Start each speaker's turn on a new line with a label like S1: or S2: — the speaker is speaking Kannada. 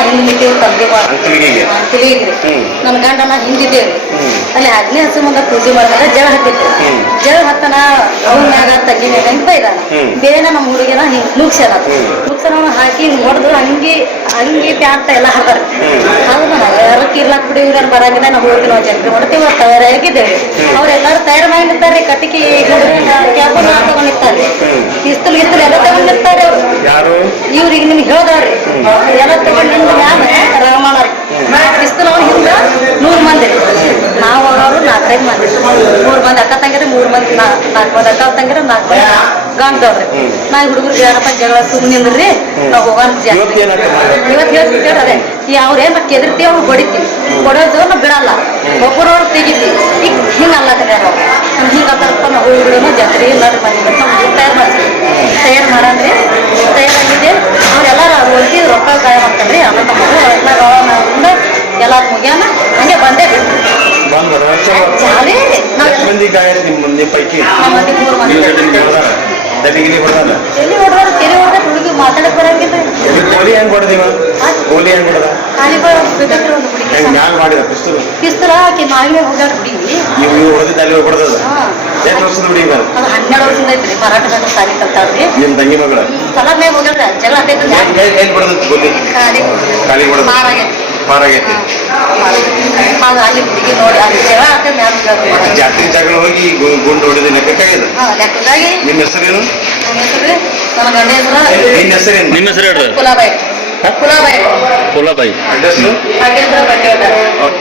S1: ಹೆಣ್ಮಿಟ್ಟಿವ್ರು ತಮಗೆ
S2: ಅಂಕಲಿಗೆ ನಮ್ಮ ಗಂಡನ ಹಿಂದಿದ್ದೇವ್ರಿ.
S1: ಅಲ್ಲಿ ಹದಿನೈದು ಹಸು ಮುಂದೆ ಪೂಜೆ ಮಾಡಿದ್ರೆ ಜಳ ಹತ್ತಿತ್ತು. ಜಳ ಹತ್ತನ ಅವನಾಗ ತಂಗಿ ಮ್ಯಾಗ ಹಿಂಗೆ ಬೇರೆ ನಮ್ಮ ಹುಡುಗಿನ ಹಿಂಗೆ
S2: ಮುಗ್ಸದ
S1: ಮುಗ್ಸನ ಹಾಕಿ ಹಿಂಗೆ ಹೊಡೆದು ಹಂಗಿ ಹಂಗಿ ಪ್ಯಾಂಟ್ ಎಲ್ಲ ಹಾಕರ್ ಬಿಡಿ ಇವ್ರ ಬರಂಗಿಲ್ಲ ನಾವು ಹೋಗ್ತೀವಿ ನಾವು ಜನರು ಮಾಡ್ತೀವಿ ಅವ್ರು ತಯಾರಾಗಿದ್ದೇವೆ ಅವ್ರೆಲ್ಲರೂ ತಯಾರು ಮಾಡಿರ್ತಾರೆ ಕಟ್ಟಿಗೆ ತಗೊಂಡಿರ್ತಾರೆ ಇಸ್ತಲು ಇಸ್ತಲು ಎಲ್ಲ ತಗೊಂಡಿರ್ತಾರೆ ಅವ್ರು. ಇವ್ರಿಗೆ ನಿಮ್ಗೆ ಹೇಳ್ದವ್ರಿ. ಎಲ್ಲ ತಗೊಂಡಿಂದ ಮ್ಯಾಲ ಅವ್ರು ಪಿಸ್ತಲ್ ಅವ್ರ ಹಿಂದ ನೂರು ಮಂದಿ. ನಾವು ಅವರು ನಾಲ್ಕೈದು ಮಂದಿ. ಮೂರು ಮಂದಿ ಅಕ್ಕ ತಂಗಿದ್ರೆ ಮೂರು ಮಂದಿ ನಾಲ್ಕು ಮಂದಿ ಅಕ್ಕ ತಂಗಿದ್ರೆ ನಾಲ್ಕು ಮಂದಿ. ಗಂಡದವ್ರಿ ನಾನು ಹುಡುಗರು ಯಾರಪ್ಪ ಜಗಳ ರೀ ನಾವು ಹೋಗೋಣ
S2: ಇವತ್ತು
S1: ಹೇಳ್ತಿದ್ದೇವೆ ಅದೇ. ಈ ಅವ್ರೇನ್ ಕೆದರ್ತೀವಿ ಅವ್ರು ಹೊಡಿತೀವಿ ಹೊಡೋದು ನಾವು ಬಿಡಲ್ಲ. ಒಬ್ಬರವ್ರು ತೆಗಿತೀವಿ ಈಗ ಹಿಂಗೆ ಅಲ್ಲಕದೆ ನಾವು ಹಿಂಗೆ ಅಲ್ಲಪ್ಪ ನಾವು ಹುಡುಗರು ಜಾತ್ರೆ ಎಲ್ಲರೂ ಬಂದಿದ್ರು ನಾವು ತಯಾರು ಮಾಡ್ತೀವಿ. ತಯಾರು ಮಾಡಂದ್ರೆ ತಯಾರಾಗಿದೆ ಅವ್ರೆಲ್ಲರೂ ಹೋಗಿ ರೊಕ್ಕ ಗಾಯ ಮಾಡ್ತಾರ್ರಿ ಅಣ್ಣ ತಮ್ಮ ಎಲ್ಲ ಎಲ್ಲ ಮುಗ್ಯಾನ ಹಂಗೆ ಬಂದೇ ಬಿಡ್ತೀವಿ
S2: ಬಂದ್ರ
S1: ಜಾಲಿ.
S2: ಎಷ್ಟು ಮಂದಿ ಗಾಯ ನಿಮ್ಮ ನಿಮ್ಮ ಪೈಕಿ?
S1: ನಮ್ಮ ಮಂದಿ ಮೂರು ಮಂದಿ.
S2: ಹೊಡೆದಾರ
S1: ಎಲ್ಲಿ ಹೊಡೆದ್ರೆ ಕೆರೆ ಹೊಡೆದ್ರೆ ಹುಡುಗಿ ಮಾತಾಡಕ್ ಬರಂಗಿಲ್ಲ
S2: ಗೋಲಿ ಹೆಂಗ್ ಹೊಡೆದಿವ ಗೋಲಿ ಹೆಂಗ್ ಹೊಡೆದ
S1: ಒಂದು ಹುಡುಗಿ
S2: ಹೆಂಗ್ ಮ್ಯಾಲ್ ಮಾಡಿದ? ಪಿಸ್ತೂಲ್?
S1: ಪಿಸ್ತಲ? ಆಕಿ ಹೋಗ್ಯಾಳ ಹುಡುಗಿ
S2: ನೀವು ಹೊಡೆದಿದ್ದ ಅಲ್ಲಿ ಹೊಡೆದದ ಎಷ್ಟು ವರ್ಷದ ಹುಡುಗಿ ಅದು
S1: ಅದು ಹನ್ನೆರಡು ವರ್ಷದಿಂದ ಐತ್ರಿ. ಮರಾಠದಾಗ ಸಾಲಿ ಕಲ್ತಾಳ್ರಿ.
S2: ನಿಮ್ ತಂಗಿ ಮಗಳ?
S1: ಸ್ಥಳ ಮ್ಯಾಗ ಹೋಗ್ಯಾಳ್ರಿ ಜಗಳ
S2: ಗೋಲಿ
S1: ಖಾಲಿ
S2: ಖಾಲಿ ಹೊಡೆದ
S1: ಮಾರಾಗೈತಿ
S2: ಪಾರಾಗೈತಿ.
S1: ಅದು ಅಲ್ಲಿ ಹುಡುಗಿ ನೋಡಿ ಅಲ್ಲಿ ಜಗಳ
S2: ಜಾತ್ರೆ ಜಾಗಗಳು ಹೋಗಿ ಗು- ಗುಂಡು ಹೊಡೆದು ನೆಕ್ಕಾಗಿದೆ
S1: ಹಾ ಲೆಕ್ಕದಾಗಿ
S2: ನಿಮ್ಮ ಹೆಸರೇನು?
S1: ನನ್ನ ಹೆಸರು ನನ್ನ ಗಂಡ ಹೆಸರು
S2: ನಿನ್ನ ಹೆಸರೇನು?
S3: ನಿಮ್ಮ ಹೆಸರು ಹೇಳ್ರಿ.
S1: ಕುಲಾಬಾಯಿ. ಕುಲಾಬಾಯಿ.
S3: ಕುಲಾಬಾಯಿ.
S2: ಅಡ್ರೆಸ್
S1: ಹಾಗೇಂದ್ರ ಆಯ್ತು
S2: ಓಕೆ